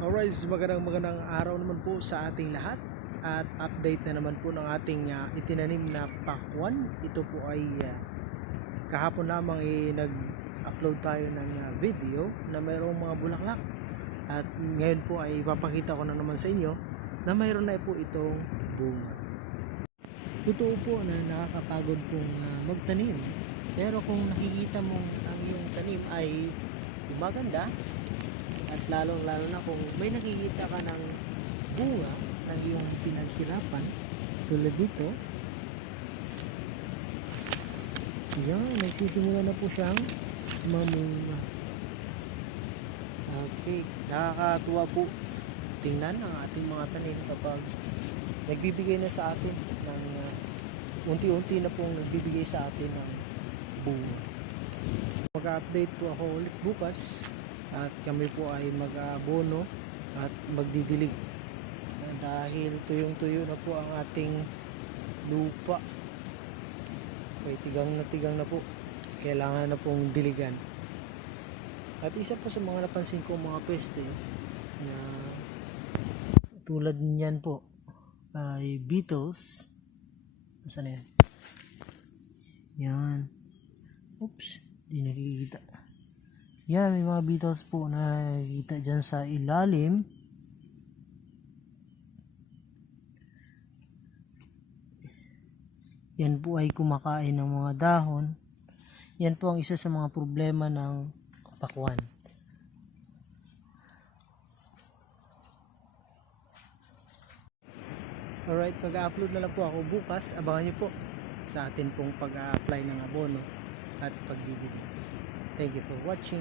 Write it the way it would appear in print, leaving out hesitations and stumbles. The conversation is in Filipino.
Alright, magandang araw naman po sa ating lahat at update na naman po ng ating itinanim na pakwan. Ito po ay kahapon lamang nag-upload tayo ng video na mayroong mga bulaklak at ngayon po ay ipapakita ko na naman sa inyo na mayroon na po itong bunga. Totoo po na nakakapagod pong magtanim, pero kung nakikita mong ang iyong tanim ay gumaganda at lalo na kung may nakikita ka ng bunga ng iyong pinaghirapan tulad dito, yan, nagsisimula na po siyang mamunga. Okay, nakakatuwa po tingnan ang ating mga tanim kapag nagbibigay na sa atin ng unti-unti na pong nagbibigay sa atin ng bunga. Mag-update po ako ulit bukas at kami po ay mag-aabono at magdidilig dahil tuyong-tuyo na po ang ating lupa. Okay, tigang na po, kailangan na pong diligan. At isa po sa mga napansin ko mga peste na tulad niyan po ay beetles. Nasaan na yan? Yan, oops, di nakikita. Yan, may mga beetles po na nakikita dyan sa ilalim. Yan po ay kumakain ng mga dahon. Yan po ang isa sa mga problema ng pakwan. Alright, mag-upload na lang po ako bukas. Abangan nyo po sa atin pong pag-a-apply ng abono at pagdidilig. Thank you for watching.